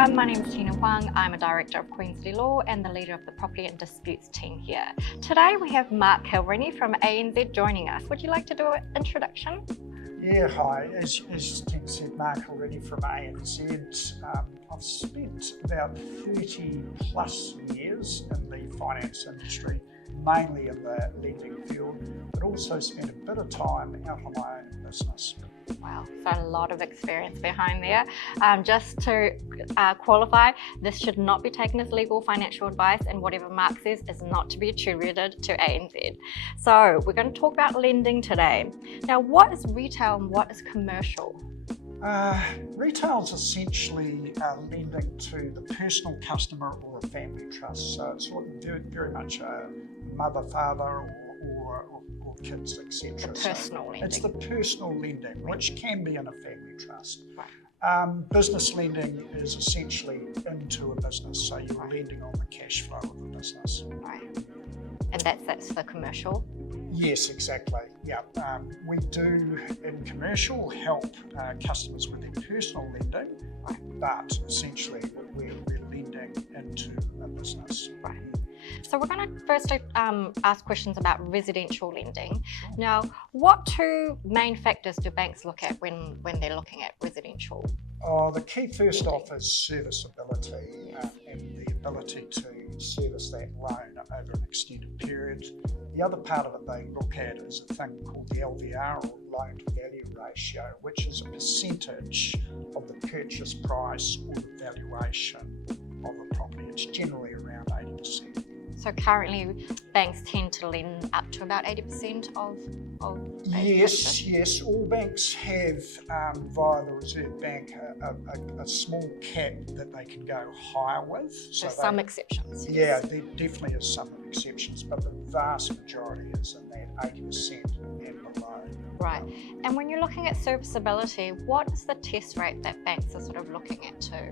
everyone, my name is Tina Huang. I'm a Director of Queensley Law and the leader of the Property and Disputes team here. Today we have Mark Hill-Rennie from ANZ joining us. Would you like to do an introduction? Yeah, hi. As Ken said, Mark Hill-Rennie from ANZ. I've spent about 30 plus years in the finance industry, mainly in the lending field, but also spent a bit of time out on my own business. Wow, so a lot of experience behind there. Just to qualify, this should not be taken as legal financial advice, and whatever Mark says is not to be attributed to ANZ. So we're going to talk about lending today. Now, what is retail and what is commercial? Retail is essentially lending to the personal customer or a family trust. So it's very much a mother, father, or kids, etc. Personal lending. It's the personal lending, which can be in a family trust. Right. Business lending is essentially into a business, so you're lending on the cash flow of the business. Right. And that's the commercial? Yes, exactly. Yeah, we do in commercial help customers with their personal lending, but essentially we're lending into a business. Right. So we're going to first ask questions about residential lending. Now, what two main factors do banks look at when they're looking at residential? The key first off is serviceability and the ability to service that loan over an extended period. The other part of it they look at is a thing called the LVR, or loan to value ratio, which is a percentage of the purchase price or the valuation of the property. It's generally around 80%. So currently, banks tend to lend up to about 80% of Yes. All banks have, via the Reserve Bank, a small cap that they can go higher with. So some exceptions. Yeah, there definitely is some exceptions, but the vast majority is in that 80% and below. Right. And when you're looking at serviceability, what is the test rate that banks are sort of looking at to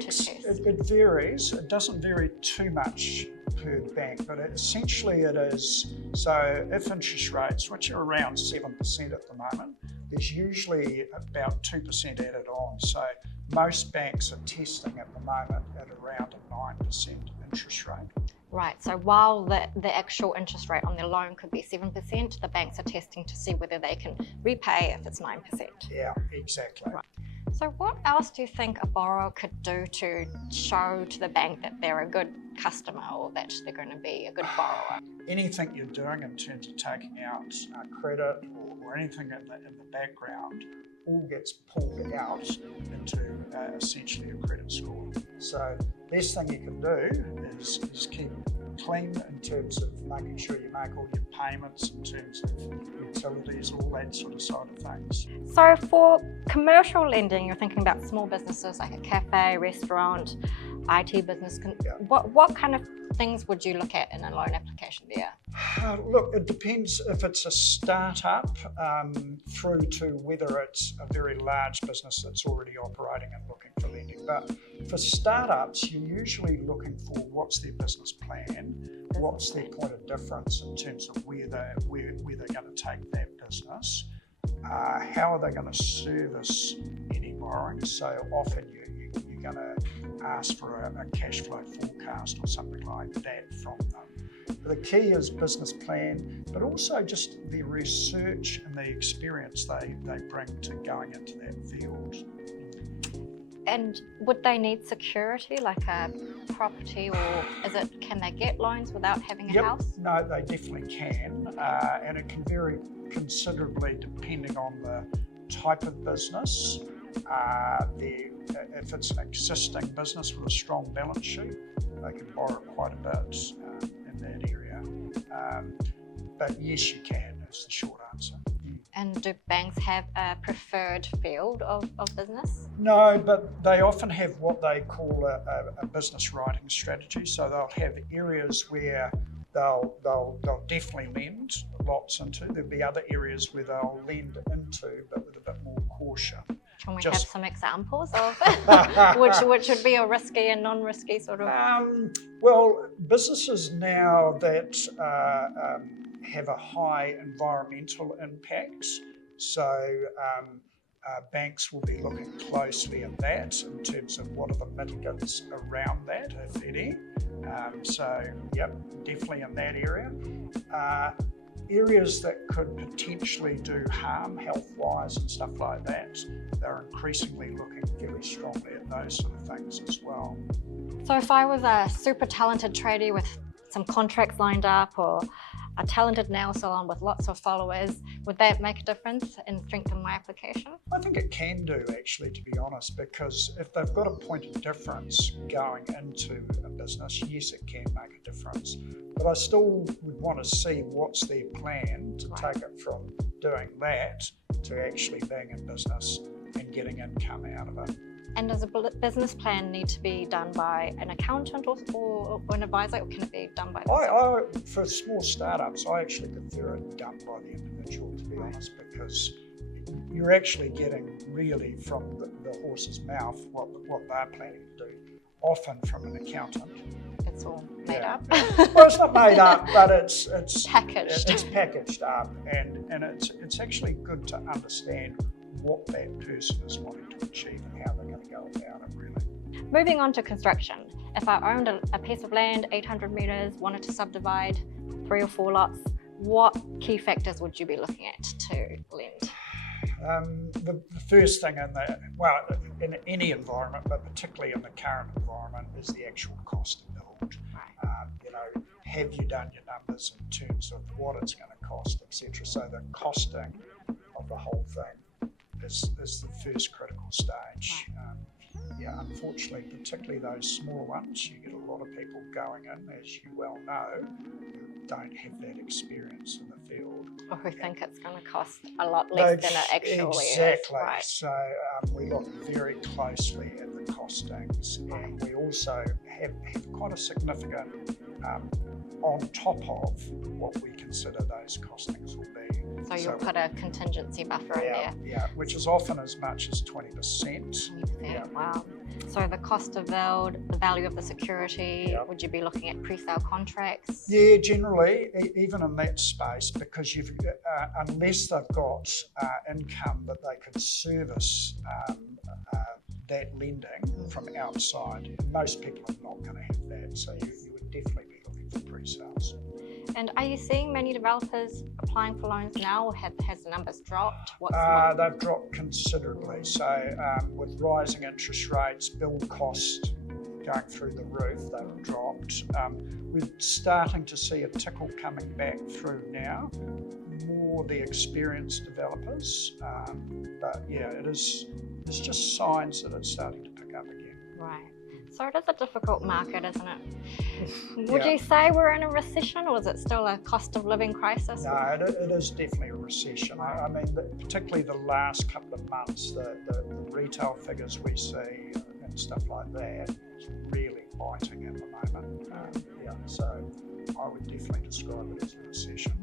test? It varies. It doesn't vary too much per bank, but essentially it is, so if interest rates, which are around 7% at the moment, there's usually about 2% added on. So most banks are testing at the moment at around a 9% interest rate. Right, so while the actual interest rate on their loan could be 7%, the banks are testing to see whether they can repay if it's 9%. Yeah, exactly. Right. So what else do you think a borrower could do to show to the bank that they're a good customer or that they're going to be a good borrower? Anything you're doing in terms of taking out credit or anything in the background all gets pulled out into essentially a credit score. So best thing you can do is keep clean in terms of making sure you make all your payments in terms of utilities, all that sort of side of things. So for commercial lending, you're thinking about small businesses like a cafe, restaurant, IT business. What kind of things would you look at in a loan application there? Look, it depends if it's a startup through to whether it's a very large business that's already operating and looking for lending. But for startups, you're usually looking for what's their business plan, what's their point of difference in terms of where they're going to take that business, how are they going to service any borrowing. So often you're going to ask for a cash flow forecast or something like that from them. The key is business plan, but also just the research and the experience they bring to going into that field. And would they need security, like a property, or can they get loans without having a house? No, they definitely can, and it can vary considerably depending on the type of business. If it's an existing business with a strong balance sheet, they can borrow quite a bit in that area. But yes, you can, is the short answer. And do banks have a preferred field of business? No, but they often have what they call a business writing strategy. So they'll have areas where they'll definitely lend lots into. There'll be other areas where they'll lend into, but with a bit more caution. Can we have some examples of which would be a risky and non-risky sort of? Well, businesses now that have a high environmental impact, so banks will be looking closely at that in terms of what are the mitigants around that, if any. So, yep, definitely in that area. Areas that could potentially do harm health-wise and stuff like that, they're increasingly looking very strongly at those sort of things as well. So if I was a super talented tradie with some contracts lined up, or a talented nail salon with lots of followers, would that make a difference and strengthen my application? I think it can do, actually, to be honest, because if they've got a point of difference going into a business, yes, it can make a difference. But I still would want to see what's their plan to take it from doing that to actually being in business and getting income out of it. And does a business plan need to be done by an accountant or an advisor, or can it be done by themselves? For small startups, I actually prefer it done by the individual, to be honest, because you're actually getting really from the horse's mouth what they're planning to do, often from an accountant. It's all made up. Well, it's not made up, but it's packaged. It's packaged up, and it's actually good to understand what that person is wanting to achieve and how they're going to go about it, really. Moving on to construction. If I owned a piece of land, 800 metres, wanted to subdivide 3 or 4 lots, what key factors would you be looking at to lend? The first thing in any environment, but particularly in the current environment, is the actual cost to build. Have you done your numbers in terms of what it's going to cost, etc.? So the costing of the whole thing is the first critical stage. Unfortunately, particularly those small ones, you get a lot of people going in, as you well know, who don't have that experience in the field. Or who think it's going to cost a lot less than it actually is. Exactly. Right. So we look very closely at the costings, and we also have quite a significant on top of what we consider those costings will be. So you'll put a contingency buffer in there? Yeah, which is often as much as 20%. 20%, yeah. Wow. So the cost to build, the value of the security, would you be looking at pre-sale contracts? Yeah, generally, even in that space, because unless they've got income that they could service that lending from outside, most people are not going to have that. So you would definitely be looking for pre-sales. And are you seeing many developers applying for loans now, or has the numbers dropped? They've dropped considerably. So with rising interest rates, build costs going through the roof, they've dropped. We're starting to see a tickle coming back through now, more the experienced developers. But yeah, it's just signs that it's starting to pick up again. Right. So it is a difficult market, isn't it? Would you say we're in a recession, or is it still a cost of living crisis? No, it is definitely a recession. I mean, particularly the last couple of months, the retail figures we see and stuff like that is really biting at the moment. So I would definitely describe it as a recession.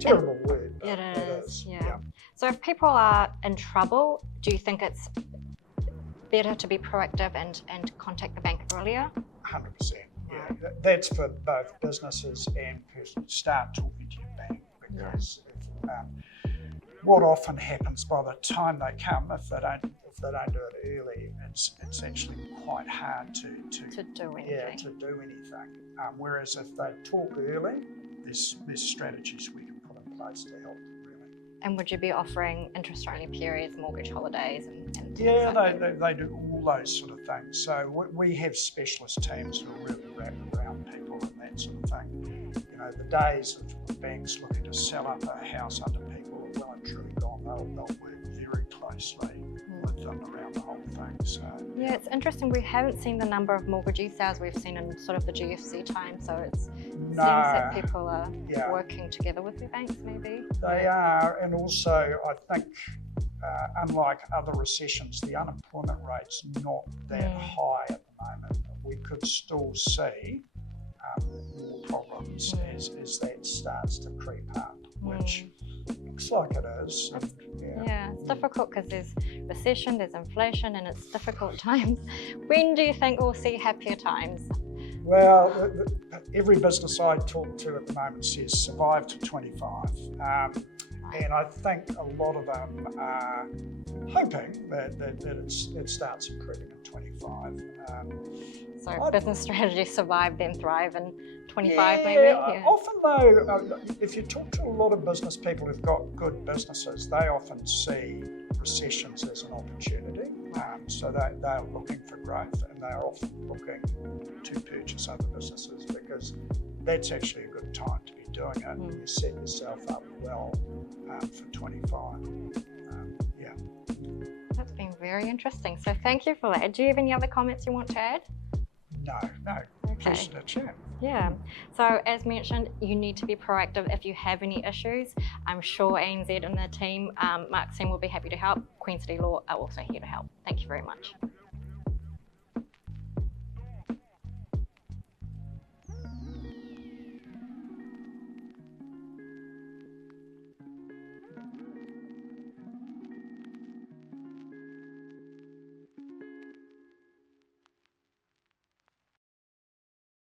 Terrible word, but it is. Yeah. So if people are in trouble, do you think it's better to be proactive and contact the bank earlier? 100%. Yeah, that's for both businesses and personal. Start talking to your bank, because what often happens by the time they come, if they don't do it early, it's actually quite hard to do anything. Yeah, to do anything. Whereas if they talk early, there's strategies we can put in place to help. And would you be offering interest-only periods, mortgage holidays, and yeah, they do all those sort of things. So we have specialist teams who are really wrapped around people and that sort of thing. The days of banks looking to sell up a house under people are well and truly gone. They'll work very closely with them around the whole thing. So yeah, it's interesting. We haven't seen the number of mortgagee sales we've seen in sort of the GFC time. So it seems that people are working together with their banks, maybe. They are, and also I think, unlike other recessions, the unemployment rate's not that high at the moment. We could still see more problems as that starts to creep up, which looks like it is. Yeah, it's difficult because there's recession, there's inflation, and it's difficult times. When do you think we'll see happier times? Well, every business I talk to at the moment says survive to 25. And I think a lot of them are hoping that it starts improving in 25. So business strategies survive, then thrive in 25 yeah, maybe? Yeah. Often though, if you talk to a lot of business people who've got good businesses, they often see recessions as an opportunity. So they are looking for growth, and they are often looking to purchase other businesses because that's actually a good time to be doing it. You set yourself up well for 25. Yeah. That's been very interesting. So thank you for that. Do you have any other comments you want to add? No. Okay. Pleasure to chat. Yeah. So as mentioned, you need to be proactive if you have any issues. I'm sure ANZ and the team, Mark's team will be happy to help. Queen City Law are also here to help. Thank you very much.